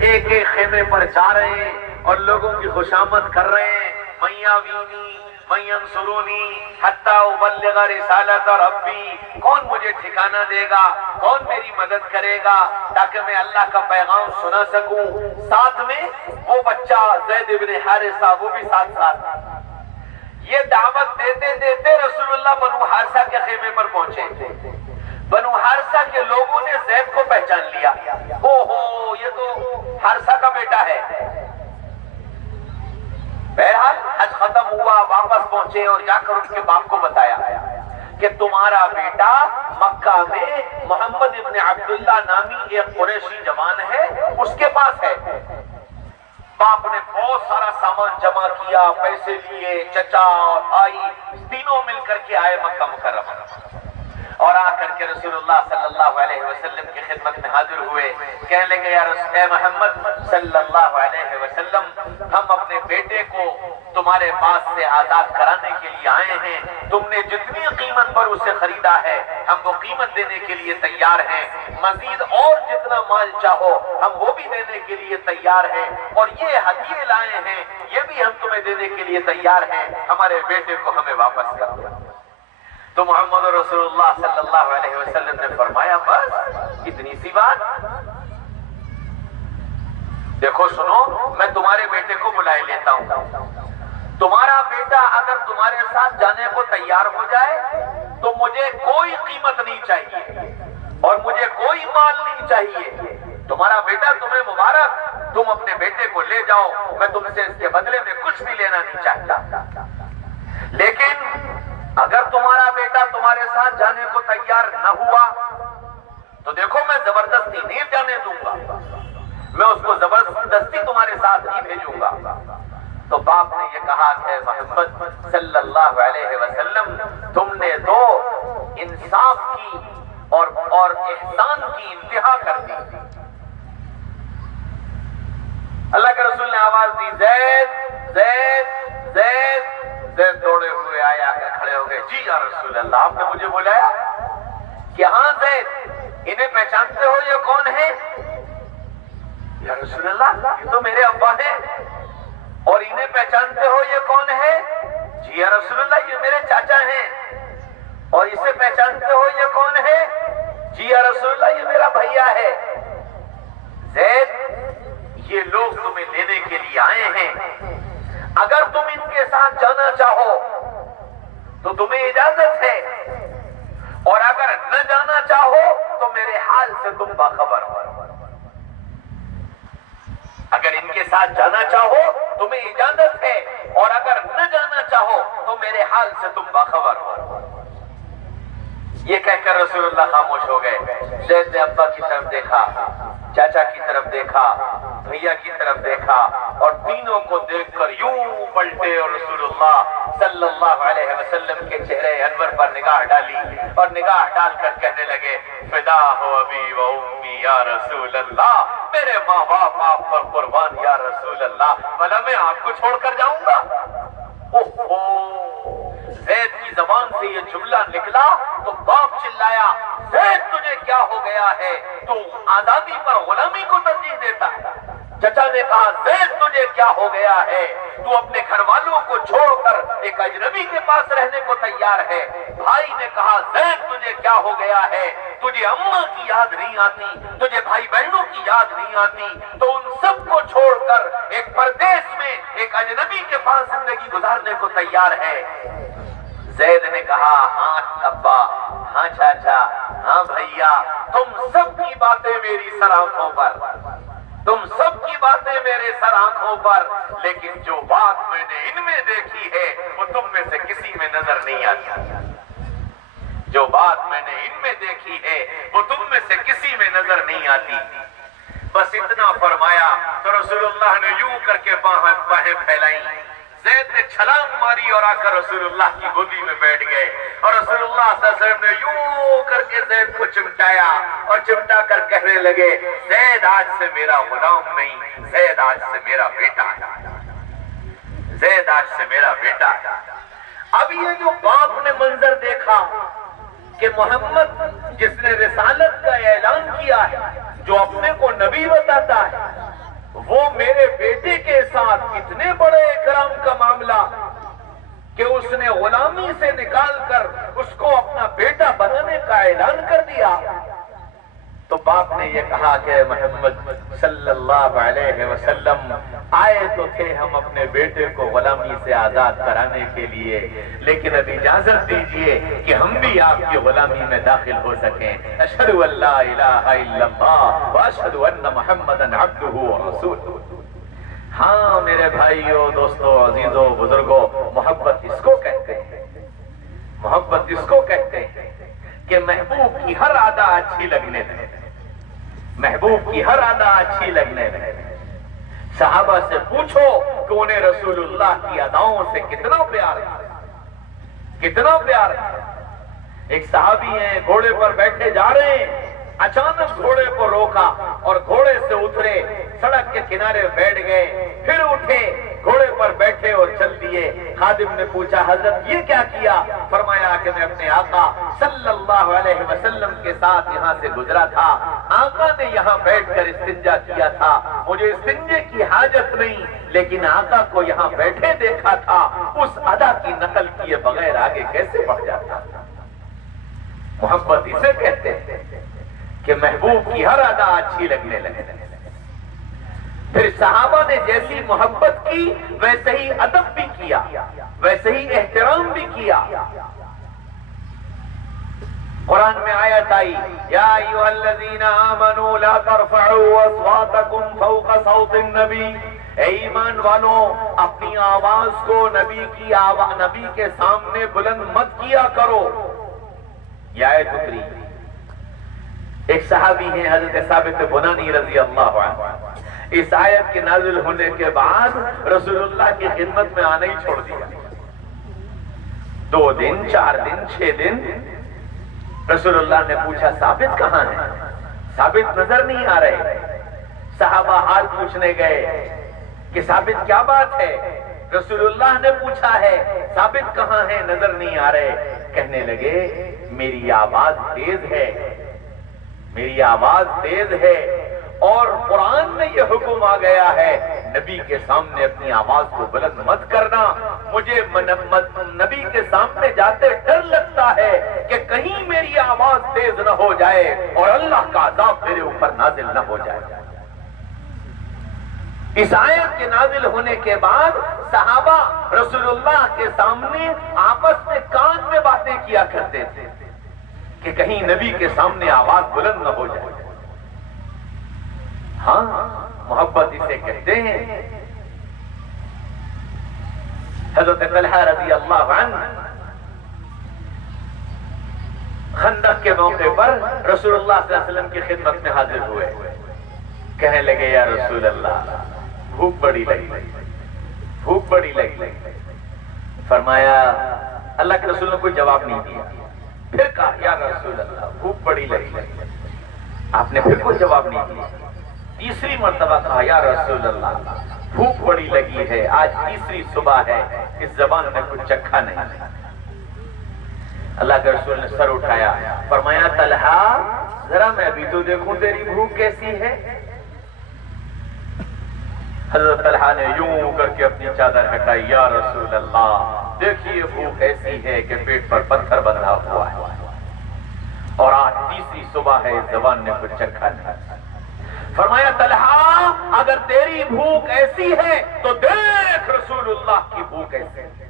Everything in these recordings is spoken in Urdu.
ایک ایک خیمے پر جا رہے ہیں اور لوگوں کی خوشامد کر رہے ہیں، میاں وینی میاں سرونی حتی ابلغ رسالت ربی، کون مجھے ٹھکانہ دے گا، کون میری مدد کرے گا تاکہ میں اللہ کا پیغام سنا سکوں۔ ساتھ میں وہ بچہ زید بن حارثہ، وہ بھی ساتھ یہ دعوت دیتے دیتے رسول اللہ بنو حارثہ کے خیمے پر پہنچے۔ بنو حارثہ کے لوگوں نے زید کو پہچان لیا، اوہو یہ تو حارثہ کا بیٹا ہے۔ بہرحال حج ختم ہوا، واپس پہنچے اور جا کر ان کے باپ کو بتایا کہ تمہارا بیٹا مکہ میں محمد ابن عبداللہ نامی ایک قریشی جوان ہے، اس کے پاس ہے۔ باپ نے بہت سارا سامان جمع کیا، پیسے لیے، چچا اور بھائی تینوں مل کر کے آئے مکہ مکرمہ، اور آ کر کے رسول اللہ صلی اللہ علیہ وسلم کی خدمت میں حاضر ہوئے۔ کہنے لگے یا رسول اے محمد صلی اللہ علیہ وسلم، ہم اپنے بیٹے کو تمہارے پاس سے آزاد کرانے کے لیے آئے ہیں، تم نے جتنی قیمت پر اسے خریدا ہے ہم وہ قیمت دینے کے لیے تیار ہیں، مزید اور جتنا مال چاہو ہم وہ بھی دینے کے لیے تیار ہیں، اور یہ ہدیے لائے ہیں یہ بھی ہم تمہیں دینے کے لیے تیار ہیں، ہمارے بیٹے کو ہمیں واپس کرو۔ تو محمد رسول اللہ صلی اللہ علیہ وسلم نے فرمایا بس اتنی سی بات؟ دیکھو سنو، میں تمہارے بیٹے کو بلائے لیتا ہوں، تمہارا بیٹا اگر تمہارے ساتھ جانے کو تیار ہو جائے تو مجھے کوئی قیمت نہیں چاہیے اور مجھے کوئی مال نہیں چاہیے، تمہارا بیٹا تمہیں مبارک، تم اپنے بیٹے کو لے جاؤ، میں تم سے اس کے بدلے میں کچھ بھی لینا نہیں چاہتا، لیکن اگر تمہارا بیٹا تمہارے ساتھ جانے کو تیار نہ ہوا تو دیکھو میں زبردستی نہیں جانے دوں گا، میں اس کو زبردستی تمہارے ساتھ نہیں بھیجوں گا۔ تو باپ نے یہ کہا کہ محمد صلی اللہ علیہ وسلم تم نے تو انصاف کی اور احسان کی انتہا کر دی۔ اللہ کے رسول نے آواز دی زید زید زید، زید دوڑے ہوئے آئے، آ کر کھڑے ہو گئے، جی یا رسول اللہ آپ نے مجھے بلایا؟ کہ ہاں زید، انہیں پہچانتے ہو یہ کون ہے؟ یا رسول اللہ یہ تو میرے ابا ہیں۔ اور انہیں پہچانتے ہو یہ کون ہے؟ جی یا رسول اللہ یہ میرے چاچا ہیں۔ اور اسے پہچانتے ہو یہ کون ہے؟ جی یا رسول اللہ یہ میرا بھیا ہے۔ زید یہ لوگ تمہیں لینے کے لیے آئے ہیں، اگر تم ان کے ساتھ جانا چاہو تو تمہیں اجازت ہے، اور اگر نہ جانا چاہو تو میرے حال سے تم باخبر ہو۔ اگر ان کے ساتھ جانا چاہو تمہیں اجازت ہے، اور اگر نہ جانا چاہو تو میرے حال سے تم باخبر ہو۔ یہ کہہ کر رسول اللہ خاموش ہو گئے۔ زید نے ابا کی طرف دیکھا، چاچا کی طرف دیکھا، بھیا کی طرف دیکھا، اور تینوں کو دیکھ کر یوں پلٹے اور رسول اللہ صلی اللہ علیہ وسلم کے چہرے انور پر نگاہ ڈالی، اور نگاہ ڈال کر کہنے لگے فدا ہو ابی و امی یا رسول اللہ، میرے ماں باپ آپ پر قربان یا رسول اللہ، بھلا میں آپ کو چھوڑ کر جاؤں گا؟ زید کی زبان سے یہ جملہ نکلا تو باپ چلایا زید تجھے کیا ہو گیا ہے، تو آزادی پر غلامی کو ترجیح دیتا ہے۔ چچا نے کہا زید تجھے کیا ہو گیا ہے، تو اپنے گھر والوں کو چھوڑ کر ایک اجنبی کے پاس رہنے کو تیار ہے۔ بھائی نے کہا زید تجھے کیا ہو گیا ہے، تجھے اماں کی یاد نہیں آتی، تجھے بھائی بہنوں کی یاد نہیں آتی، تو ان سب کو چھوڑ کر ایک پردیس میں ایک اجنبی کے پاس زندگی گزارنے کو تیار ہے۔ زید نے کہا ہاں ابا، ہاں چاچا، ہاں بھیا، تم سب کی باتیں میری سر آنکھوں پر، تم سب کی باتیں میرے سر آنکھوں پر، لیکن جو بات میں نے ان میں دیکھی ہے وہ تم میں سے کسی میں نظر نہیں آتی، جو بات میں نے ان میں دیکھی ہے وہ تم میں سے کسی میں نظر نہیں آتی۔ بس اتنا فرمایا تو رسول اللہ نے یوں کر کے باہیں پھیلائیں، زید نے چھلانگ ماری اور آ کر رسول اللہ کی گودی میں بیٹھ گئے، اور رسول اللہ صلی اللہ علیہ وسلم نے یوں کر کے زید کو چمٹایا اور چمٹا کر کہنے لگے زید آج سے میرا غلام نہیں، زید آج سے میرا بیٹا ہے، زید آج سے میرا بیٹا ہے۔ اب یہ جو باپ نے منظر دیکھا کہ محمد جس نے رسالت کا اعلان کیا ہے، جو اپنے کو نبی بتاتا ہے، وہ میرے بیٹے کے ساتھ اتنے بڑے اکرام کا معاملہ کہ اس نے غلامی سے نکال کر اس کو اپنا بیٹا بنانے کا اعلان کر دیا۔ تو باپ نے یہ کہا کہ محمد صلی اللہ علیہ وسلم آئے تو تھے ہم اپنے بیٹے کو غلامی سے آزاد کرانے کے لیے، لیکن اب اجازت دیجئے کہ ہم بھی آپ کی غلامی میں داخل ہو سکیں۔ اشہد ان لا الہ الا اللہ واشہد ان محمدًا عبدہ ورسولہ۔ ہاں میرے بھائیوں، دوستوں، عزیزوں، بزرگوں، محبت اس کو کہتے ہیں، محبت اس کو کہتے ہیں کہ محبوب کی ہر ادا اچھی لگنے لگے، محبوب کی ہر ادا اچھی لگنے لگے۔ صحابہ سے پوچھو کہ انہیں رسول اللہ کی اداؤں سے کتنا پیار ہے، کتنا پیار ہے۔ ایک صحابی ہیں، گھوڑے پر بیٹھے جا رہے ہیں، اچانک گھوڑے کو روکا اور گھوڑے سے اترے، سڑک کے کنارے بیٹھ گئے، پھر اٹھے، گھوڑے پر بیٹھے اور چل دیے۔ خادم نے پوچھا حضرت یہ کیا کیا؟ فرمایا کہ میں اپنے آقا صلی اللہ علیہ وسلم کے ساتھ یہاں سے گزرا تھا، آقا نے یہاں بیٹھ کر استنجا کیا تھا، مجھے استنجے کی حاجت نہیں، لیکن آقا کو یہاں بیٹھے دیکھا تھا، اس ادا کی نقل کیے بغیر آگے کیسے بڑھ جاتا۔ محبت اسے کہتے ہیں کہ محبوب کی ہر ادا اچھی لگنے لگے۔ پھر صحابہ نے جیسی محبت کی ویسے ہی ادب بھی کیا، ویسے ہی احترام بھی کیا۔ قرآن میں آیت آئی یا ایھا الذین آمنوا لا ترفعوا اصواتکم فوق صوت النبی، اے ایمان والوں اپنی آواز کو نبی کے سامنے بلند مت کیا کرو۔ یہ آیت اتری، ایک صحابی ہیں حضرت ثابت بنانی رضی اللہ عنہ، اس آیت کے نازل ہونے کے بعد رسول اللہ کی خدمت میں آنا ہی چھوڑ دیا۔ 2 دن 4 دن 6 دن رسول اللہ نے پوچھا ثابت کہاں ہے؟ ثابت نظر نہیں آ رہے۔ صحابہ حال پوچھنے گئے کہ ثابت کیا بات ہے؟ رسول اللہ نے پوچھا ہے ثابت کہاں ہے؟ نظر نہیں آ رہے۔ کہنے لگے میری آواز تیز ہے، میری آواز تیز ہے، اور قرآن میں یہ حکم آ گیا ہے نبی کے سامنے اپنی آواز کو بلند مت کرنا۔ مجھے نبی کے سامنے جاتے ڈر لگتا ہے کہ کہیں میری آواز تیز نہ ہو جائے اور اللہ کا عذاب میرے اوپر نازل نہ ہو جائے۔ اس آیت کے نازل ہونے کے بعد صحابہ رسول اللہ کے سامنے آپس میں کان میں باتیں کیا کرتے تھے کہ کہیں نبی کے سامنے آواز بلند نہ ہو جائے۔ ہاں محبت اسے کہتے ہیں۔ حضرت طلحہ رضی اللہ عنہ خندق کے موقع پر رسول اللہ صلی اللہ علیہ وسلم کی خدمت میں حاضر ہوئے، کہنے لگے یا رسول اللہ بھوک بڑی لگی، بھوک بڑی لگی۔ فرمایا اللہ کے رسول نے کوئی جواب نہیں دیا، پھر کہا یا رسول اللہ بھوک بڑی لگی، آپ نے پھر کوئی جواب نہیں دیا۔ تیسری مرتبہ کہا یا رسول اللہ بھوک بڑی لگی ہے، آج تیسری صبح ہے، اس زبان نے کچھ چکھا نہیں۔ اللہ کے رسول نے سر اٹھایا، فرمایا طلحہ ذرا میں بھی تو دیکھوں تیری بھوک کیسی ہے۔ حضرت طلحہ نے یوں کر کے اپنی چادر ہٹائی، یا رسول اللہ دیکھیے بھوک ایسی ہے کہ پیٹ پر پتھر بندھا ہوا ہے، اور آج تیسری صبح ہے، اس زبان نے کچھ چکھا نہیں۔ فرمایا طلحہ اگر تیری بھوک ایسی ہے تو دیکھ رسول اللہ کی بھوک ایسی ہے۔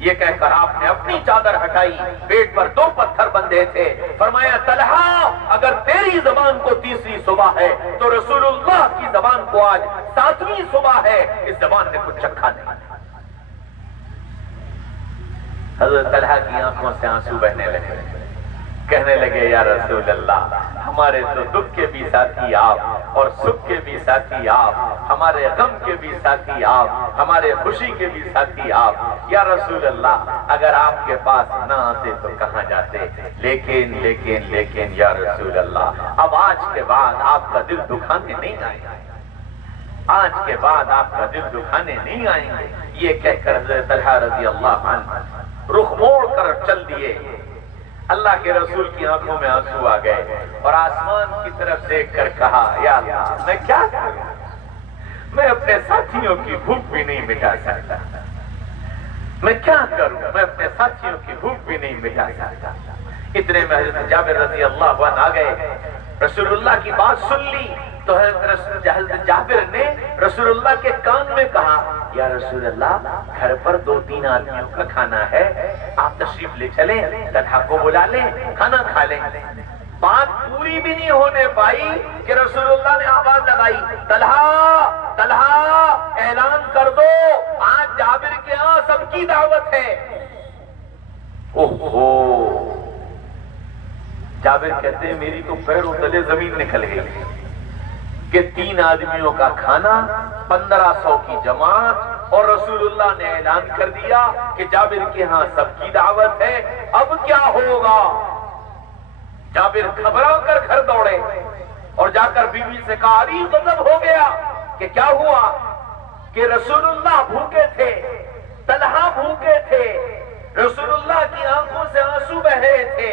یہ کہہ کر آپ نے اپنی چادر ہٹائی، پیٹ پر 2 پتھر بندھے تھے۔ فرمایا طلحہ اگر تیری زبان کو تیسری صبح ہے تو رسول اللہ کی زبان کو آج 7ویں صبح ہے، اس زبان نے کچھ چکھا نہیں۔ حضرت طلحہ کی آنکھوں سے آنسو بہنے لگے، کہنے لگے یا رسول اللہ ہمارے تو دکھ کے بھی ساتھی آپ اور سکھ کے بھی ساتھی آپ، ہمارے غم کے بھی ساتھی آپ، ہمارے خوشی کے بھی ساتھی آپ، یا رسول اللہ اگر آپ کے پاس نہ آتے تو کہاں جاتے، لیکن یا رسول اللہ اب آج کے بعد آپ کا دل دکھانے نہیں آئیں گے، آج کے بعد آپ کا دل دکھانے نہیں آئیں گے۔ یہ کہہ کر حضرت طلحہ رضی اللہ عنہ رخ موڑ کر چل دیے۔ اللہ کے رسول کی آنکھوں میں آنسو آ گئے اور آسمان کی طرف دیکھ کر کہا یا اللہ میں کیا کروں، میں اپنے ساتھیوں کی بھوک بھی نہیں مٹا سکتا. میں کیا کروں, میں اپنے ساتھیوں کی بھوک بھی نہیں مٹا سکتا. اتنے میں حضرت جابر رضی اللہ عنہ آ گئے. رسول اللہ کی بات سن لی تو حضرت جابر نے رسول اللہ کے کان میں کہا, یا رسول اللہ, گھر پر 2-3 آدمیوں کا کھانا ہے, آپ تشریف لے چلیں, طلحہ کو بلا لیں, کھانا کھا لیں. بات پوری بھی نہیں ہونے پائی کہ رسول اللہ نے آواز لگائی, طلحہ طلحہ اعلان کر دو, آج جابر کے ہاں سب کی دعوت ہے. اوہو, جابر کہتے ہیں میری تو پیروں تلے زمین نکل گئی کہ 3 آدمیوں کا کھانا, 1500 کی جماعت, اور رسول اللہ نے اعلان کر دیا کہ جابر کے ہاں سب کی دعوت ہے, اب کیا ہوگا. جابر گھبرا کر گھر دوڑے اور جا کر بیوی سے کہا, ابھی غضب ہو گیا. کہ کیا ہوا؟ کہ رسول اللہ بھوکے تھے, طلحہ بھوکے تھے, رسول اللہ کی آنکھوں سے آنسو بہ رہے تھے.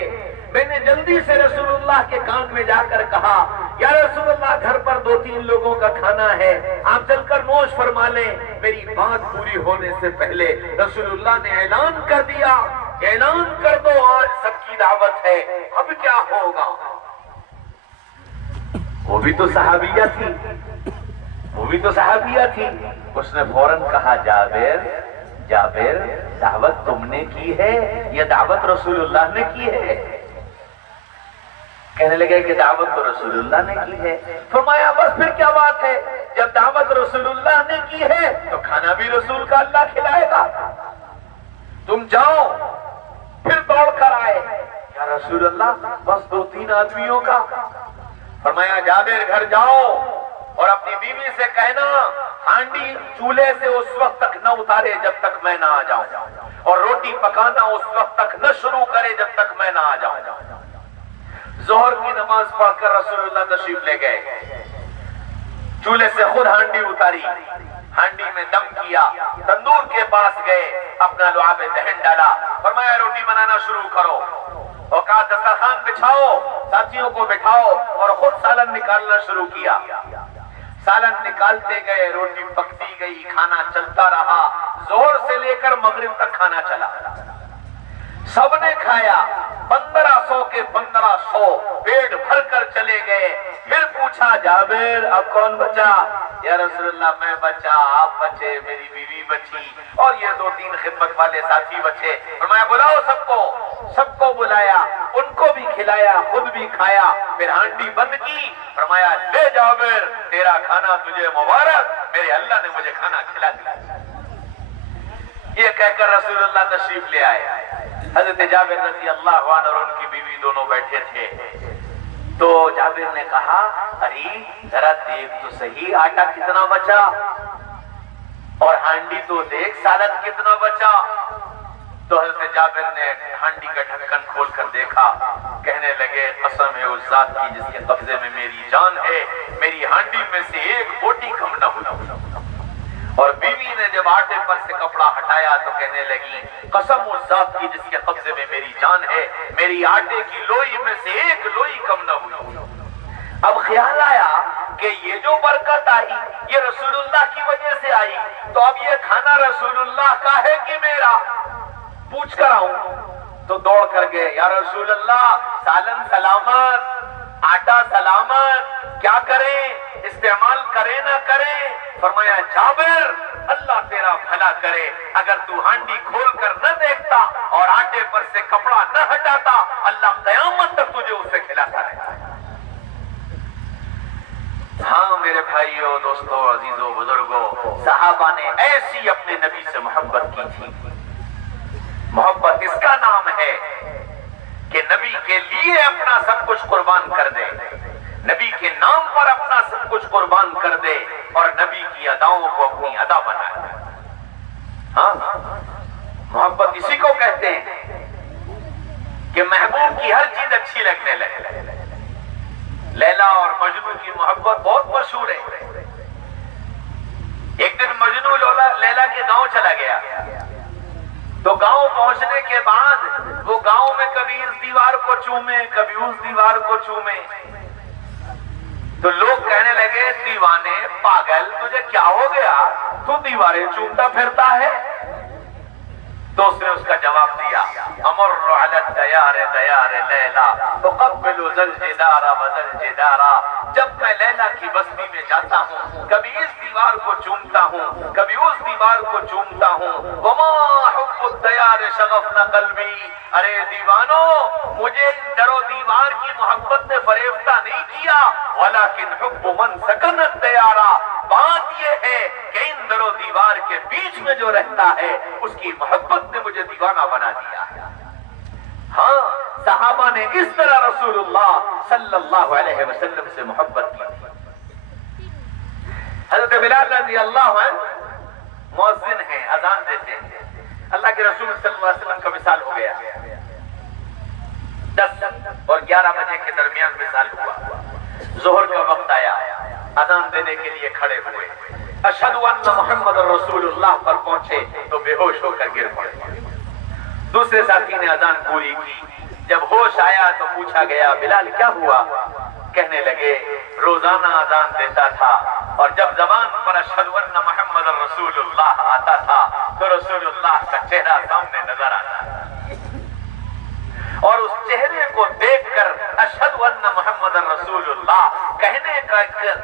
میں نے جلدی سے رسول اللہ کے کان میں جا کر کہا, یا رسول اللہ, گھر پر 2-3 لوگوں کا کھانا ہے, آپ چل کر نوش فرما لیں. میری بات پوری ہونے سے پہلے رسول اللہ نے اعلان کر دیا, اعلان کر دو آج سب کی دعوت ہے, اب کیا ہوگا. وہ بھی تو صحابیہ تھی, وہ بھی تو صحابیہ تھی. اس نے فوراً کہا, جابر جابر, دعوت تم نے کی ہے یا دعوت رسول اللہ نے کی ہے؟ کہنے لگے کہ دعوت تو رسول اللہ نے کی ہے. فرمایا بس پھر کیا بات ہے, جب دعوت رسول اللہ نے کی ہے تو کھانا بھی رسول کا اللہ کھلائے گا. تم جاؤ. پھر دوڑ کر آئے, یا رسول اللہ, بس 2-3 آدمیوں کا. فرمایا جابر گھر جاؤ اور اپنی بیوی سے کہنا ہانڈی چولہے سے اس وقت تک نہ اتارے جب تک میں نہ آ جاؤں, اور روٹی پکانا اس وقت تک نہ شروع کرے جب تک میں نہ آ جاؤں. ظہر کی نماز پڑھ کر رسول اللہ تشریف لے گئے, چولہے سے خود ہانڈی اتاری, ہانڈی میں دم کیا, تندور کے پاس گئے, اپنا لعاب دہن ڈالا, فرمایا روٹی بنانا شروع کرو, اور کہا دسترخوان بچھاؤ, ساتھیوں کو بٹھاؤ, اور خود سالن نکالنا شروع کیا. سالن نکالتے گئے, روٹی پکتی گئی, کھانا چلتا رہا. زہر سے لے کر مغرب تک کھانا چلا, سب نے کھایا. 1500 کے 1500 پیٹ بھر کر چلے گئے. پھر پوچھا, جابر اب کون بچا؟ یا رسول اللہ, میں بچا, آپ بچے, میری بیوی بچی, اور یہ 2-3 خدمت والے ساتھی بچے. فرمایا بلاؤ سب کو. سب کو بلایا, ان کو بھی کھلایا, خود بھی کھایا. پھر ہانڈی بند کی. فرمایا لے جابر, تیرا کھانا تجھے مبارک, میرے اللہ نے مجھے کھانا کھلا دیا. یہ کہہ کر رسول اللہ تشریف لے آئے. حضرت جابر رضی اللہ عنہ اور ان کی بیوی دونوں بیٹھے تھے. تو جابر نے کہا, ارے ذرا دیکھ تو صحیح, آٹا کتنا بچا, اور ہانڈی تو دیکھ سالن کتنا بچا. تو حضرت جابر نے ہانڈی کا ڈھکن کھول کر دیکھا. کہنے لگے, قسم ہے اس ذات کی جس کے قبضے میں میری جان ہے, میری ہانڈی میں سے ایک بوٹی کم نہ ہوئی. اور بیوی نے جب آٹے پر سے کپڑا ہٹایا تو کہنے لگی, قسم اس ذات کی جس کے قبضے میں میری جان ہے, میری آٹے کی لوئی میں سے ایک لوئی کم نہ ہوئی. اب خیال آیا کہ یہ جو برکت آئی یہ رسول اللہ کی وجہ سے آئی, تو اب یہ کھانا رسول اللہ کا ہے کہ میرا, پوچھ کر آؤں. تو دوڑ کر گئے, یا رسول اللہ, سالن سلامت, آٹا سلامت, کیا کریں, استعمال کریں نہ کریں. فرمایا جابر, اللہ تیرا بھلا کرے, اگر تو ہانڈی کھول کر نہ دیکھتا اور آٹے پر سے کپڑا نہ ہٹاتا, اللہ قیامت تک تجھے اس سے کھلاتا رہتا ہے. ہاں میرے بھائیوں, دوستوں, عزیزوں, بزرگوں, صحابہ نے ایسی اپنے نبی سے محبت کی تھی. محبت اس کا نام ہے کہ نبی کے لیے اپنا سب کچھ قربان کر دے, نبی کے نام پر اپنا سب کچھ قربان کر دے, اور نبی کی اداؤں کو اپنی ادا بنائے. ہاں, محبت اسی کو کہتے ہیں کہ محبوب کی ہر چیز اچھی لگنے لگے. لیلا اور مجنو کی محبت بہت مشہور ہے. ایک دن مجنو لیلا کے گاؤں چلا گیا, تو گاؤں پہنچنے کے بعد وہ گاؤں میں کبھی اس دیوار کو چومے, کبھی اس دیوار کو چومے. تو لوگ کہنے لگے دیوانے پاگل تجھے کیا ہو گیا، تو دیواریں چومتا پھرتا ہے؟ تو اس نے اس کا جواب دیا امر علی الدیار دیار لیلا اقبل ذوالجدار وذوالجدار، جب میں لیلا کی بستی میں جاتا ہوں کبھی اس دیوار کو چومتا ہوں کبھی اس دیوار کو چومتا ہوں، وما حب الدیار شغفنا قلبی، ارے دیوانو مجھے ان در و دیوار کی محبت نے فریفتہ نہیں کیا، ولیکن حب من سکن الدیار، بات یہ ہے کہ ان در و دیوار کے بیچ میں جو رہتا ہے اس کی محبت نے مجھے دیوانہ بنا دیا۔ ہاں صحابہ نے اس طرح رسول اللہ صلی اللہ علیہ وسلم سے محبت کی۔ حضرت بلال رضی اللہ عنہ مؤذن ہیں، اذان دیتے ہیں، اللہ کے رسول صلی اللہ علیہ وسلم کا وصال ہو گیا، 10 اور 11 بجے کے درمیان وصال ہوا، ظہر کا وقت آیا، اذان دینے کے لیے کھڑے ہوئے، اشہد ان محمد رسول اللہ پر پہنچے تو بے ہوش ہو کر گر پڑے۔ دوسرے ساتھی نے اذان پوری کی، جب ہوش آیا تو پوچھا گیا بلال کیا ہوا؟ کہنے لگے روزانہ اذان دیتا تھا اور جب زبان پر اشہد ان محمد رسول اللہ آتا تھا تو رسول اللہ کا چہرہ سامنے نظر آتا تھا، اور اس چہرے کو دیکھ کر اشہد ان محمد رسول اللہ کہنے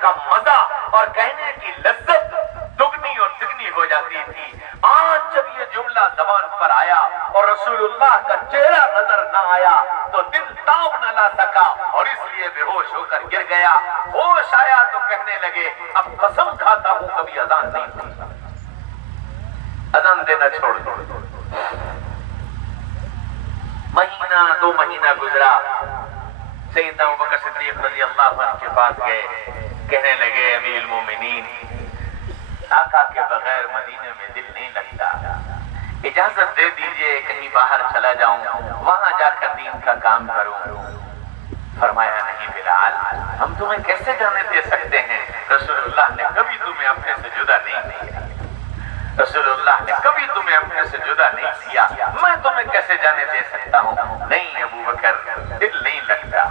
کا مزہ اور کہنے کی لذت دگنی اور تگنی ہو جاتی تھی۔ آج جب یہ جملہ زبان پر آیا اور رسول اللہ کا چہرہ نظر نہ آیا تو دل تاب نہ لا سکا اور اس لیے بے ہوش ہو کر گر گیا۔ ہوش آیا تو کہنے لگے اب قسم کھاتا ہوں کبھی اذان نہیں سنتا، اذان دینا چھوڑ دو۔ مہینہ 2 مہینہ گزرا، سیدنا ابوبکر صدیق رضی اللہ عنہ کے پاس گئے، کہنے لگے امیر المومنین آقا کے بغیر مدینے میں دل نہیں لگتا، اجازت دے دیجئے کہیں باہر چلا جاؤں، وہاں جا کر دین کا کام کروں۔ فرمایا نہیں بلال، ہم تمہیں کیسے جانے دے سکتے ہیں، رسول اللہ نے کبھی تمہیں اپنے سے جدا نہیں کیا، رسول اللہ نے کبھی تمہیں اپنے سے جدا نہیں کیا، میں تمہیں کیسے جانے دے سکتا ہوں؟ نہیں ابوبکر دل نہیں لگتا،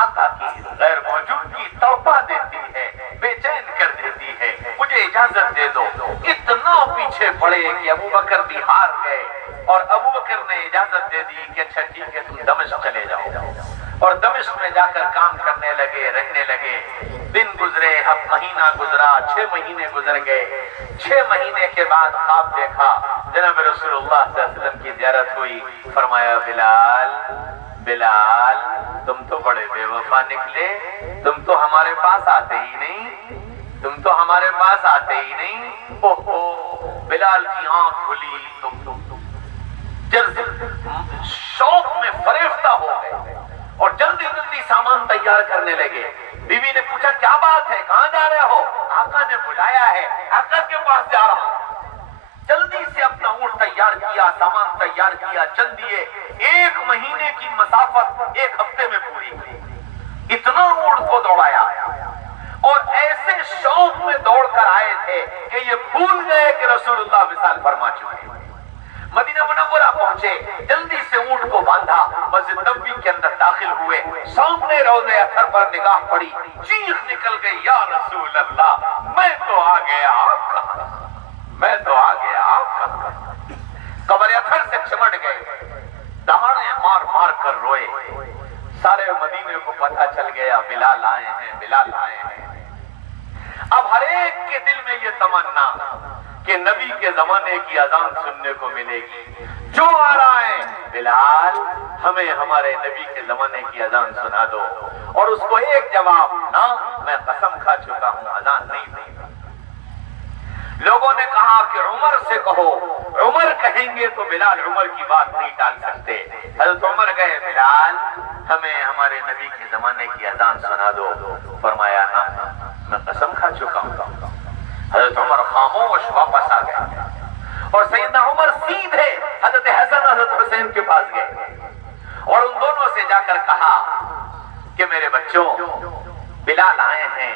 آقا کی غیر موجودگی توبہ دیتی ہے، بے چین کر دیتی ہے، مجھے اجازت دے دو۔ اتنا پیچھے پڑے کہ ابوبکر بھی ہار گئے اور ابوبکر نے اجازت دے دی کہ اچھا ٹھیک ہے تم دمشق چلے جاؤ، اور دمشق میں جا کر کام کرنے لگے، رہنے لگے۔ دن گزرے، اب مہینہ گزرا، 6 مہینے گزر گئے۔ 6 مہینے کے بعد خواب دیکھا، جناب رسول اللہ صلی اللہ علیہ وسلم کی زیارت ہوئی، فرمایا بلال بلال تم تو بڑے بے وفا نکلے، تم تو ہمارے پاس آتے ہی نہیں، تم تو ہمارے پاس آتے ہی نہیں۔ اوہو، بلال کی آنکھ کھلی تو شوق میں فریفتہ ہو گئے اور جلدی جلدی سامان تیار کرنے لگے۔ بیوی نے پوچھا کیا بات ہے، کہاں جا رہے ہو؟ آقا نے بلایا ہے، آقا کے پاس جا رہا ہوں۔ جلدی سے اپنا اونٹ تیار کیا، سامان تیار کیا، چل دیے۔ 1 مہینے کی مسافت 1 ہفتے میں پوری کی، اتنا اونٹ کو دوڑایا اور ایسے شوق میں دوڑ کر آئے تھے کہ یہ بھول گئے کہ رسول اللہ وصال فرما چکے۔ مدینہ منورہ پہنچے، جلدی سے اونٹ کو باندھا، مسجد نبوی کے اندر داخل ہوئے، سامنے روضہ اطہر پر نگاہ پڑی، چیخ نکل گئی یا رسول اللہ میں تو آ گیا آقا، میں تو آ گیا آقا۔ قبر اطہر سے چمٹ گئے، دہاڑے مار مار کر روئے۔ سارے مدینے کو پتہ چل گیا بلال آئے ہیں، بلال آئے ہیں۔ اب ہر ایک کے دل میں یہ تمنا کہ نبی کے زمانے کی اذان سننے کو ملے گی، جو آ رہا ہے بلال ہمیں ہمارے نبی کے زمانے کی اذان سنا دو، اور اس کو ایک جواب نہ، میں قسم کھا چکا ہوں اذان نہیں دوں۔ لوگوں نے کہا کہ عمر سے کہو، عمر کہیں گے تو بلال عمر کی بات نہیں ٹال سکتے۔ حضرت عمر گئے، بلال ہمیں ہمارے نبی کے زمانے کی اذان سنا دو۔ فرمایا نہ، میں قسم کھا چکا ہوں۔ حضرت عمر خاموش واپس آ گئے اور سیدنا عمر سیدھے حضرت حسن حضرت حسین کے پاس گئے اور ان دونوں سے جا کر کہا کہ میرے بچوں، بلال آئے ہیں،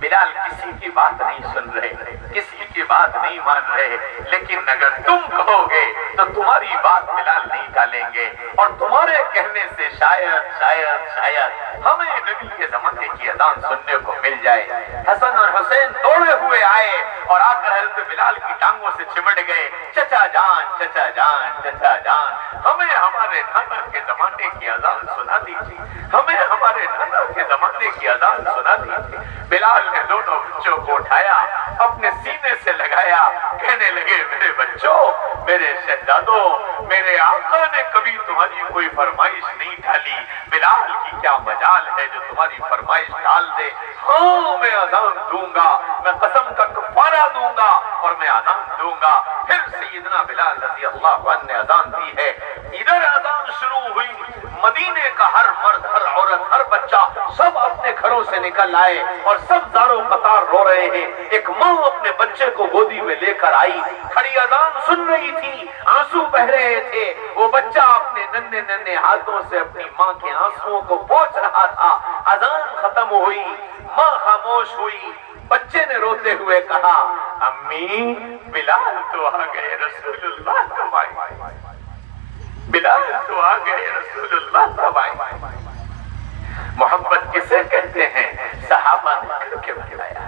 بلال کسی کی بات نہیں سن رہے، کسی کی بات نہیں مان رہے، لیکن اگر تم کہو گے تو تمہاری بات بلال نہیں ٹالیں گے، اور تمہارے کہنے سے شاید شاید شاید ہمیں نبی کے زمانے کی اذان سننے کو مل جائے۔ حسن اور حسین دوڑے ہوئے آئے اور آ کر حضرت بلال کی ٹانگوں سے چمٹ گئے، چچا جان چچا جان چچا جان، ہمیں ہمارے نانا کے زمانے کی اذان سنا دیجیے، ہمیں ہمارے نانا کے زمانے کی اذان سنا دیجیے۔ بلال نے دونوں بچوں کو اٹھایا، اپنے سینے سے لگایا، کہنے لگے میرے بچوں، میرے شہزادوں، میرے آقا نے کبھی تمہاری کوئی فرمائش نہیں ڈالی، بلال کی کیا مجال ہے جو تمہاری فرمائش ڈال دے؟ ہاں میں اذان دوں گا، میں قسم کا کفارہ دوں گا اور میں اذان دوں گا۔ پھر سیدنا بلال رضی اللہ عنہ نے اذان دی ہے۔ ادھر اذان شروع ہوئی، مدینے کا ہر مرد، ہر عورت، ہر بچہ سب اپنے گھروں سے نکل آئے اور سب زاروں قطار رو رہے ہیں۔ ایک ماں اپنے بچے کو گودی میں لے کر آئی، کھڑی اذان سن رہی تھی، آنسو بہ رہے تھے، وہ بچہ اپنے ننھے ننھے ہاتھوں سے اپنی ماں کے آنسوؤں کو پوچھ رہا تھا۔ اذان ختم ہوئی، ماں خاموش ہوئی، بچے نے روتے ہوئے کہا امی بلال تو آ گئے، رسول اللہ کب آئے؟ بلال تو آ گئے، رسول اللہ کب آئے؟ محبت کسے کہتے ہیں؟ صحابہ نے کر کے بتایا،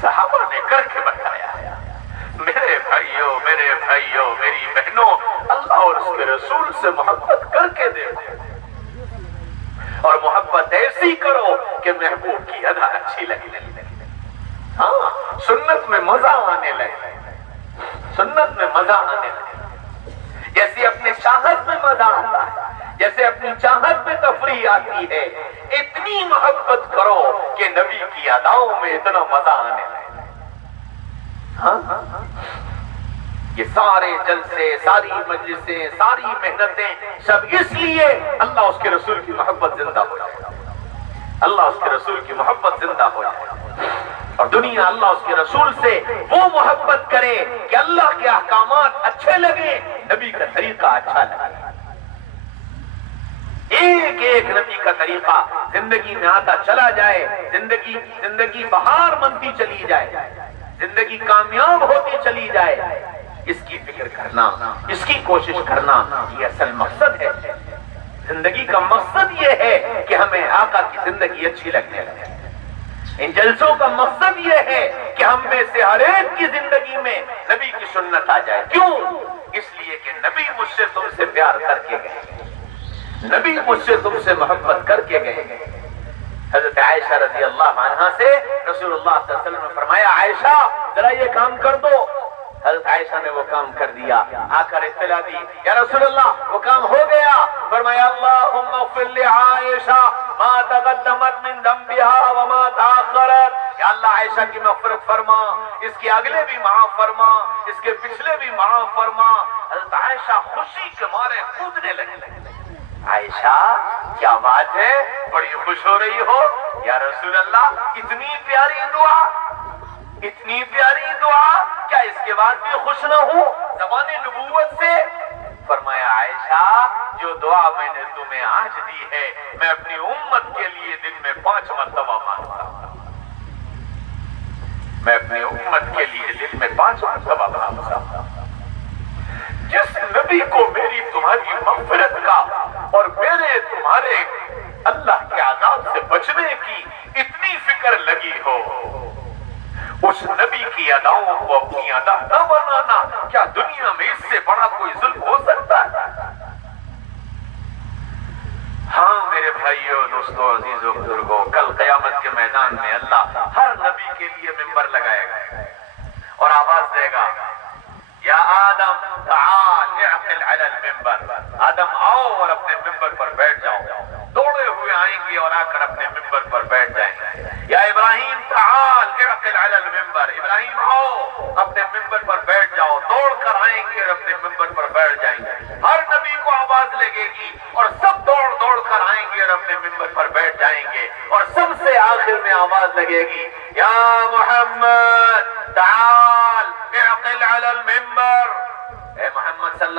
صحابہ نے کر کے بتایا۔ میرے بھائیوں، میرے بھائیوں، میری بہنوں، اللہ اور اس کے رسول سے محبت کر کے دیکھو، اور محبت ایسی کرو کہ محبوب کی ادا اچھی لگنے لگے۔ ہاں سنت میں مزہ آنے لگے، سنت میں مزہ آنے لگے، جیسے اپنے چاہت میں مزہ آتا ہے، جیسے اپنی چاہت میں تفریح آتی ہے، اتنی محبت کرو کہ نبی کی اداؤں میں اتنا مزہ آنے لگے۔ ہاں یہ سارے جلسے، ساری مجلسیں، ساری محنتیں سب اس لیے اللہ اس کے رسول کی محبت زندہ ہو جائے، اللہ اس کے رسول کی محبت زندہ ہو جائے، اور دنیا اللہ اس کے رسول سے وہ محبت کرے کہ اللہ کے احکامات اچھے لگے، نبی کا طریقہ اچھا لگے۔ ایک ایک نبی کا طریقہ زندگی میں آتا چلا جائے، زندگی بہار بنتی چلی جائے، زندگی کامیاب ہوتی چلی جائے، اس کی فکر کرنا، اس کی کوشش کرنا، یہ اصل مقصد ہے۔ زندگی کا مقصد یہ ہے کہ ہمیں آقا کی زندگی اچھی لگنے لگے۔ ان جلسوں کا مقصد یہ ہے کہ ہم میں سے ہر ایک کی زندگی میں نبی کی سنت آ جائے۔ کیوں؟ اس لیے کہ نبی مجھ سے تم سے پیار کر کے گئے، نبی مجھ سے تم سے محبت کر کے گئے۔ حضرت عائشہ رضی اللہ عنہا سے رسول اللہ صلی اللہ علیہ وسلم نے فرمایا عائشہ ذرا یہ کام کر دو۔ حضرت عائشہ نے وہ کام کر دیا، آ کر اطلاع دی یا رسول اللہ وہ کام ہو گیا۔ فرمایا اللہم اغفر لعائشہ ما تقدمت من ذنبها وما تاخرت، یا اللہ عائشہ کی مغفرت فرما، اس کے اگلے بھی معاف فرما، اس کے پچھلے بھی معاف فرما۔ حضرت عائشہ خوشی کے مارے کودنے لگے۔ عائشہ کیا بات ہے، بڑی خوش ہو رہی ہو؟ یا رسول اللہ اتنی پیاری دعا، اتنی پیاری دعا، کیا اس کے بعد بھی خوش نہ ہوں زبان نبوت سے؟ فرمایا عائشہ جو دعا میں نے تمہیں آج دی ہے میں اپنی امت کے لیے دن میں 5 مرتبہ مانگتا ہوں، میں اپنی امت کے لیے دن میں 5 مرتبہ مانگتا ہوں۔ جس نبی کو میری تمہاری مغفرت کا اور میرے تمہارے اللہ کے عذاب سے بچنے کی اتنی فکر لگی ہو، اس نبی کی اداؤں کو اپنی ادا نہ بنانا، کیا دنیا میں اس سے بڑا کوئی ظلم ہو سکتا ہے؟ ہاں میرے بھائیوں، دوستوں، عزیزوں، بزرگوں، کل قیامت کے میدان میں اللہ ہر نبی کے لیے ممبر لگائے گا اور آواز دے گا یا آدم تعال اعقل علی المنبر، آدم آؤ اور اپنے ممبر پر بیٹھ جاؤ۔ دوڑے ہوئے آئیں گے اور آ کر اپنے ممبر پر بیٹھ جائیں گے۔ یا ابراہیم تعال اعقل علی المنبر، ابراہیم آؤ اپنے ممبر پر بیٹھ جاؤ۔ دوڑ کر آئیں گے اور اپنے ممبر پر بیٹھ جائیں گے۔ ہر نبی کو آواز لگے گی اور سب دوڑ کر آئیں گے اور اپنے ممبر پر بیٹھ جائیں گے، اور سب سے آخر میں آواز لگے گی یا محمد تعال اعقل علی المنبر، اے محمد صلی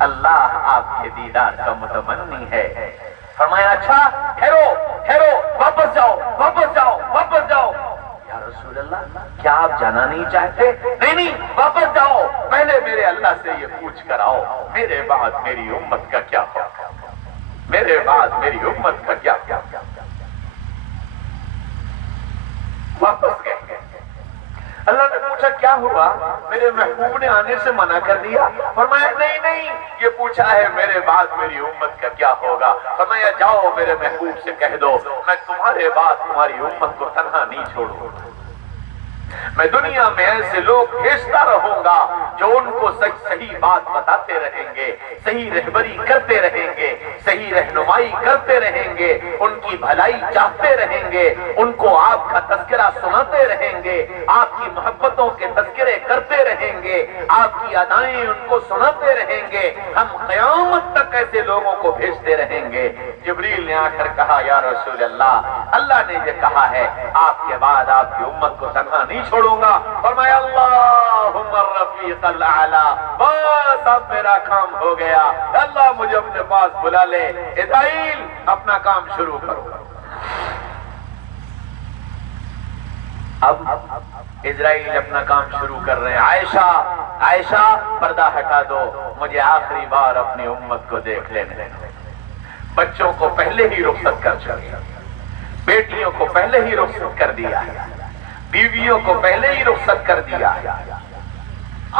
اللہ آپ کے دیدار کا متمنی ہے۔ فرمایا اچھا ٹھہرو ٹھہرو، واپس جاؤ واپس جاؤ واپس جاؤ۔ یا رسول اللہ کیا آپ جانا نہیں چاہتے؟ نہیں نہیں واپس جاؤ، پہلے میرے اللہ سے یہ پوچھ کر آؤ میرے بعد میری امت کا کیا ہوگا، میرے بعد میری امت کا کیا کیا۔ واپس گئے۔ اللہ نے پوچھا کیا ہوا؟ میرے محبوب نے آنے سے منع کر دیا؟ فرمایا نہیں نہیں، یہ پوچھا ہے میرے بعد میری امت کا کیا ہوگا۔ فرمایا جاؤ میرے محبوب سے کہہ دو میں تمہارے بعد تمہاری امت کو تنہا نہیں چھوڑوں گا، میں دنیا میں ایسے لوگ بھیجتا رہوں گا جو ان کو صحیح بات بتاتے رہیں گے، صحیح رہبری کرتے رہیں گے، صحیح رہنمائی کرتے رہیں گے، ان کی بھلائی چاہتے رہیں گے، ان کو آپ کا تذکرہ سناتے رہیں گے، آپ کی محبتوں کے تذکرے کرتے رہیں گے، آپ کی ادائیں ان کو سناتے رہیں گے، ہم قیامت تک ایسے لوگوں کو بھیجتے رہیں گے۔ جبریل نے آ کر کہا یا رسول اللہ نے یہ کہا ہے آپ کے بعد آپ کی امت کو تنہا نہیں چھوڑوں گا۔ فرمایا اللہم الرفیق الاعلی، بس اب میرا کام ہو گیا، اللہ مجھے اپنے پاس بلا لے، اسرائیل اپنا کام شروع کرو۔ اب اسرائیل اپنا کام شروع کر رہے ہیں۔ عائشہ پردہ ہٹا دو، مجھے آخری بار اپنی امت کو دیکھ لینے دو۔ بچوں کو پہلے ہی رخصت کر دیا، بیٹیوں کو پہلے ہی رخصت کر دیا، بیویوں کو پہلے ہی رخصت کر دیا،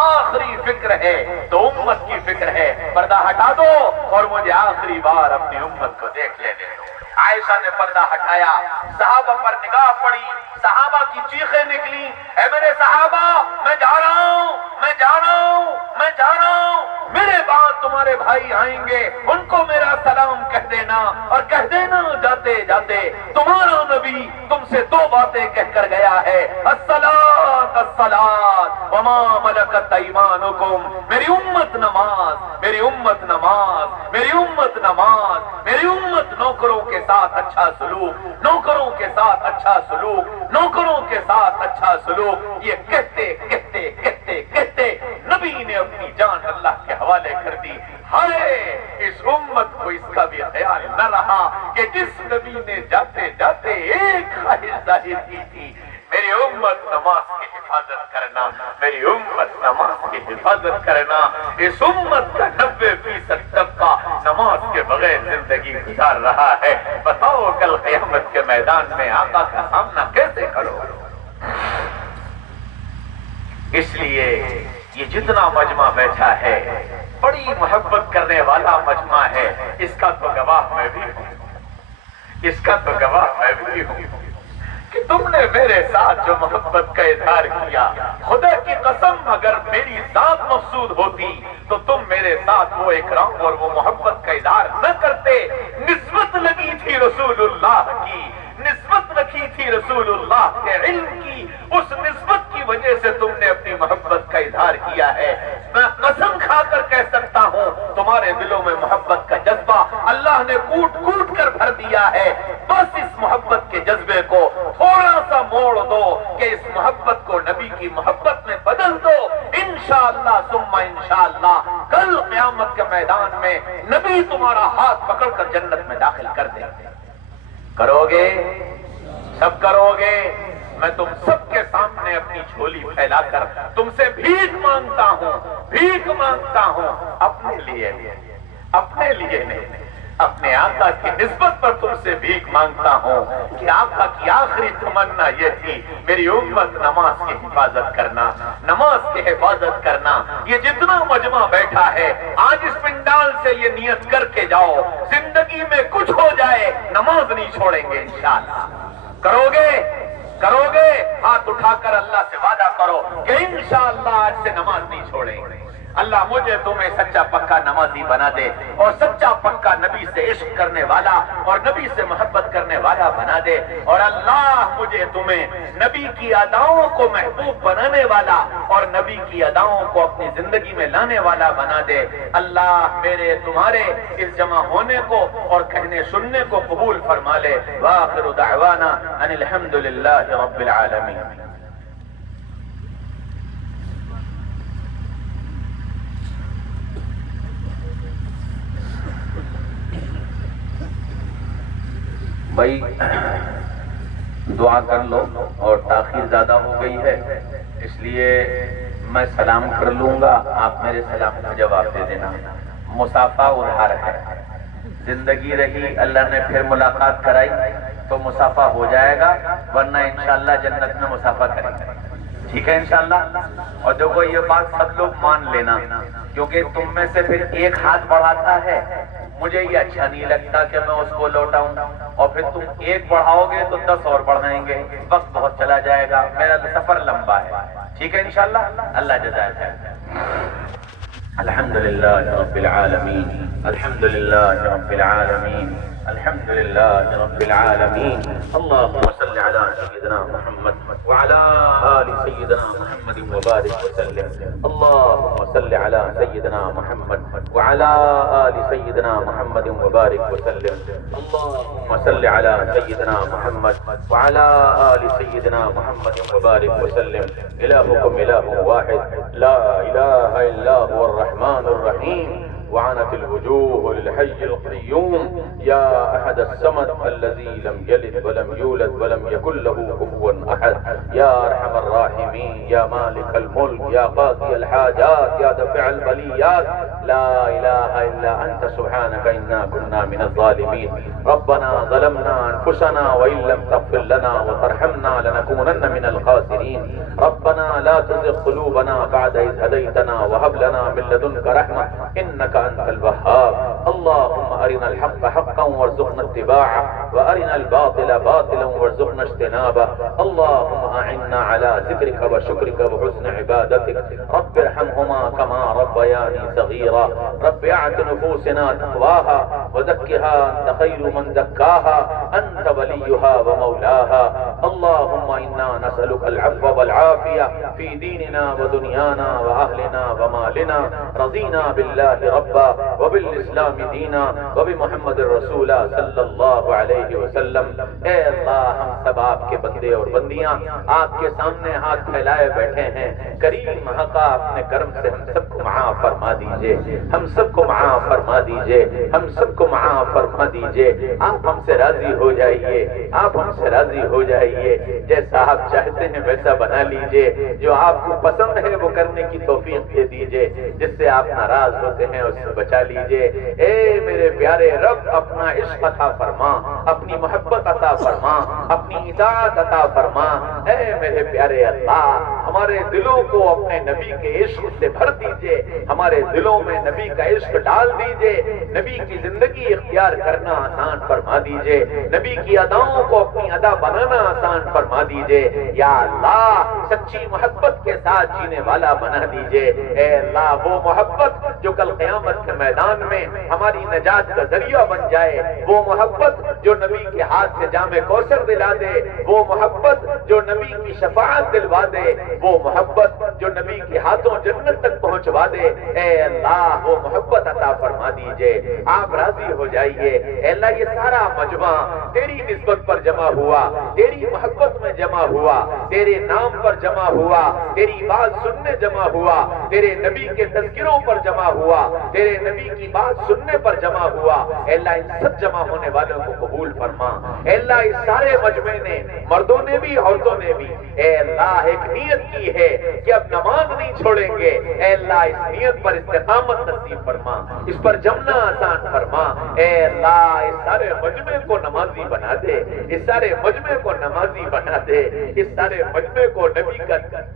آخری فکر ہے تو امت کی فکر ہے، پردہ ہٹا دو اور مجھے آخری بار اپنی امت کو دیکھ لینے دو۔ عائشہ نے پردہ ہٹایا، صحابہ پر نگاہ پڑی، صحابہ کی چیخیں نکلی، اے میرے صحابہ میں جا رہا ہوں میں جا رہا ہوں میں جا رہا ہوں، میرے بعد تمہارے بھائی آئیں گے، ان کو میرا سلام کہہ دینا، اور کہہ دینا جاتے جاتے تمہارا نبی تم سے دو باتیں کہہ کر گیا ہے، الصلاۃ الصلاۃ وما ملکت ایمانکم، میری امت نماز میری امت نماز میری امت نماز، میری امت نوکروں کے ساتھ اچھا سلوک، نوکروں کے ساتھ اچھا سلوک، نوکروں کے ساتھ اچھا سلوک، یہ کہتے کہتے کہتے کہتے نبی نے اپنی جان اللہ کے حوالے کر دی۔ ہائے اس امت کو اس کا بھی خیال نہ رہا کہ جس نبی نے جاتے جاتے ایک خواہش ظاہر کی تھی، میری امت نماز کی حفاظت کرنا، میری امت نماز کی حفاظت کرنا۔ اس امت کا 90% طبقہ نماز کے بغیر زندگی گزار رہا ہے، بتاؤ کل قیامت کے میدان میں آقا کا سامنا کیسے کرو؟ اس لیے یہ جتنا مجمع بیٹھا ہے بڑی محبت کرنے والا مجمع ہے، اس کا تو گواہ میں بھی ہوں، اس کا تو گواہ میں بھی ہوں کہ تم نے میرے ساتھ جو محبت کا اظہار کیا، خدا کی قسم اگر میری ذات مقصود ہوتی تو تم میرے ساتھ وہ اکرام اور وہ محبت کا اظہار نہ کرتے۔ نسبت لگی تھی رسول اللہ کی، نسبت رکھی تھی رسول اللہ کے علم کی، اس نسبت کی وجہ سے تم نے اپنی محبت کا اظہار کیا ہے۔ میں قسم کھا کر کہہ سکتا ہوں تمہارے دلوں میں محبت کا جذبہ اللہ نے کوٹ کوٹ کر بھر دیا ہے، بس اس محبت کے جذبے کو تھوڑا سا موڑ دو کہ اس محبت کو نبی کی محبت میں بدل دو، انشاءاللہ ثم انشاءاللہ کل قیامت کے میدان میں نبی تمہارا ہاتھ پکڑ کر جنت میں داخل کر دیں گے۔ کرو گے؟ سب کرو گے؟ میں تم سب کے سامنے اپنی جھولی پھیلا کر تم سے بھیک مانگتا ہوں، اپنے لیے نہیں، اپنے آقا کی نسبت پر تم سے بھیک مانگتا ہوں کہ آقا کی آخری تمنا یہ تھی میری امت نماز کی حفاظت کرنا، نماز کی حفاظت کرنا۔ یہ جتنا مجمع بیٹھا ہے آج اس پنڈال سے یہ نیت کر کے جاؤ، زندگی میں کچھ ہو جائے نماز نہیں چھوڑیں گے انشاءاللہ۔ کرو گے؟ ہاتھ اٹھا کر اللہ سے وعدہ کرو کہ انشاءاللہ آج سے نماز نہیں چھوڑیں گے۔ اللہ مجھے تمہیں سچا پکا نمازی بنا دے اور سچا پکا نبی سے عشق کرنے والا اور نبی سے محبت کرنے والا بنا دے، اور اللہ مجھے تمہیں نبی کی اداؤں کو محبوب بنانے والا اور نبی کی اداؤں کو اپنی زندگی میں لانے والا بنا دے۔ اللہ میرے تمہارے اس جمع ہونے کو اور کہنے سننے کو قبول فرما لے۔ وآخر دعوانا ان الحمدللہ رب العالمین۔ بھائی دعا کر لو، اور تاخیر زیادہ ہو گئی ہے اس لیے میں سلام کر لوں گا، آپ میرے سلام کا جواب دے دینا۔ مسافہ ادھار ہے، زندگی رہی اللہ نے پھر ملاقات کرائی تو مسافہ ہو جائے گا، ورنہ انشاءاللہ جنت میں مسافہ کریں گے، ٹھیک ہے انشاءاللہ۔ اور دیکھو یہ بات سب لوگ مان لینا، کیونکہ تم میں سے پھر ایک ہاتھ بڑھاتا ہے، مجھے یہ اچھا نہیں لگتا کہ میں اس کو لوٹاؤں، اور پھر تم ایک بڑھاؤ گے تو 10 اور بڑھائیں گے، وقت بہت چلا جائے گا، میرا سفر لمبا ہے، ٹھیک ہے انشاءاللہ۔ اللہ جزائے خیر۔ الحمدللہ رب العالمین، الحمدللہ رب العالمین، الحمدللہ رب العالمین۔ اللہم صل علی سیدنا محمد وعلی آل سیدنا محمد وبارک وسلم۔ اللہم صل علی سیدنا محمد وعلی آل سیدنا محمد وبارک وسلم۔ اللہم صل علی سیدنا محمد وعلی آل سیدنا محمد وبارک وسلم۔ الہکم الہ واحد لا الہ الا هو الرحمن الرحیم، وعنت الوجوه للحي القيوم يا أحد الصمد الذي لم يلد ولم يولد ولم يكن له كفوا أحد، يا أرحم الراحمين، يا مالك الملك، يا قاضي الحاجات، يا دافع البليات، لا إله إلا أنت سبحانك إنا كنا من الظالمين۔ ربنا ظلمنا أنفسنا وإن لم تغفر لنا وترحمنا لنكونن من الخاسرين۔ ربنا لا تزغ قلوبنا بعد إذ هديتنا وهب لنا من لدنك رحمة إنك أنت الوهاب۔ اللهم أرنا الحق حقا وارزقنا اتباعه، وأرنا الباطل باطلا وارزقنا اجتنابه۔ اللهم أعنا على ذكرك وشكرك وحسن عبادتك، رب ارحمهما كما ربياني صغيرا۔ رب أعط نفوسنا تقواها وزكها أنت خير من زكاها، أنت وليها ومولاها۔ اللهم إنا نسألك العفو والعافية في ديننا ودنيانا وأهلنا ومالنا، رضينا بالله ربا وبالاسلام دینا وبمحمد رسولہ صلی اللہ علیہ وسلم۔ اے اللہ ہم سب آپ کے بندے اور بندیاں آپ کے سامنے ہاتھ پھیلائے بیٹھے ہیں، کریم حقا اپنے کرم سے ہم سب کو معاف فرما دیجئے، ہم سب کو معاف فرما دیجئے، ہم سب کو معاف فرما دیجئے۔ آپ ہم سے راضی ہو جائیے، آپ ہم سے راضی ہو جائیے، جیسا آپ چاہتے ہیں ویسا بنا لیجئے، جو آپ کو پسند ہے وہ کرنے کی توفیق دے دیجئے، جس سے آپ ناراض ہوتے ہیں اس سے بچا لیجئے۔ اے میرے پیارے رب اپنا عشق عطا فرما، اپنی محبت عطا فرما، اپنی اطاعت عطا فرما۔ اے میرے پیارے اللہ ہمارے دلوں کو اپنے نبی کے عشق سے بھر دیجئے، ہمارے دلوں میں نبی کا عشق ڈال دیجئے، نبی کی زندگی اختیار کرنا آسان فرما دیجئے، نبی کی اداؤں کو اپنی ادا بنانا آسان فرما دیجئے۔ یا اللہ سچی محبت کے ساتھ جینے والا بنا دیجئے۔ اے اللہ وہ محبت جو کل قیامت کے میدان میں ہماری نجات کا ذریعہ بن جائے، وہ محبت جو نبی کے ہاتھ سے جام کوثر دلا دے، وہ محبت جو نبی کی شفاعت دلوا دے، وہ محبت جو نبی کے ہاتھوں جنت تک پہنچوا دے۔ اے اللہ وہ محبت عطا فرما دیجئے، آپ راضی ہو جائیے۔ اے اللہ یہ سارا مجمع تیری نسبت پر جمع ہوا، تیری محبت میں جمع ہوا، تیرے نام پر جمع ہوا، تیری بات سننے جمع ہوا، تیرے نبی کے تذکروں پر جمع ہوا، تیرے نبی کی بات سننے پر جمع ہوا۔ اے اللہ ان سب جمع ہونے والوں کو قبول فرما۔ اے اللہ اس سارے مجمع نے، مردوں نے بھی عورتوں نے بھی، اے اللہ ایک نیت کی ہے کہ اب نماز نہیں چھوڑیں گے۔ اے اللہ اس نیت پر استقامت نصیب فرما، اس پر جمنا آسان فرما۔ اے اللہ اس سارے مجمع کو نمازی بنا دے، اس سارے مجمع کو نمازی بنا دے، اس سارے مجمع کو نبی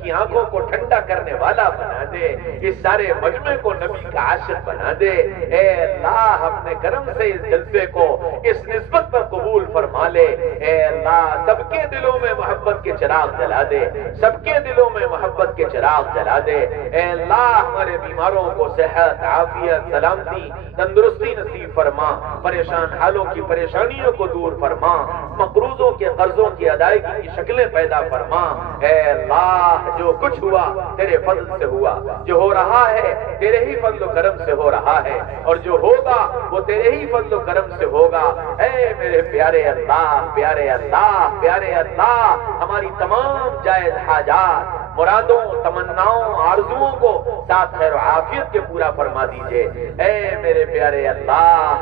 کی آنکھوں کو ٹھنڈا کرنے والا بنا دے، اس سارے مجمع کو نبی کا عاشق بنا دے۔ اے اللہ اپنے کرم سے اس جلسے کو اس نسبت پر قبول فرما لے۔ اے اللہ سب کے دلوں میں محبت کے چراغ جلا دے، سب کے دلوں میں محبت کے چراغ جلا دے۔ اے اللہ ہمارے بیماروں کو صحت، عافیت، سلامتی، تندرستی نصیب فرما، پریشان حالوں کی پریشانیوں کو دور فرما، مقروضوں کے قرضوں کی ادائیگی کی شکلیں پیدا فرما۔ اے اللہ جو کچھ ہوا تیرے فضل سے ہوا، جو ہو رہا ہے تیرے ہی فضل و کرم سے ہو رہا ہے، اور جو ہوگا وہ تیرے ہی فضل و کرم سے ہوگا۔ اے میرے پیارے اللہ، پیارے اللہ، پیارے اللہ ہماری تمام جائز حاجات مرادوں، تمناؤں، آرزوؤں کو ساتھ خیر و عافیت کے پورا فرما دیجئے۔ اے میرے پیارے اللہ،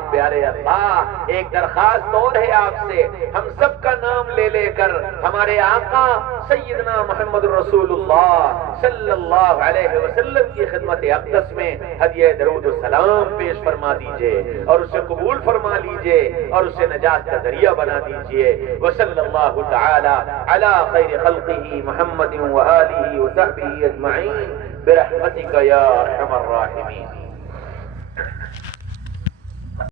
ایک درخواست اور ہے آپ سے، ہم سب کا نام لے لے کر ہمارے آقا سیدنا محمد رسول اللہ صلی اللہ علیہ وسلم کی خدمت اقدس میں ہدیہ درود و سلام پیش فرما دیجئے اور اسے قبول فرما لیجئے اور اسے نجات کا ذریعہ بنا دیجئے۔ وصلی اللہ تعالی علی خیر خلقہ محمد وآلہ وصحبہ اجمعین برحمتک یا ارحم الراحمین۔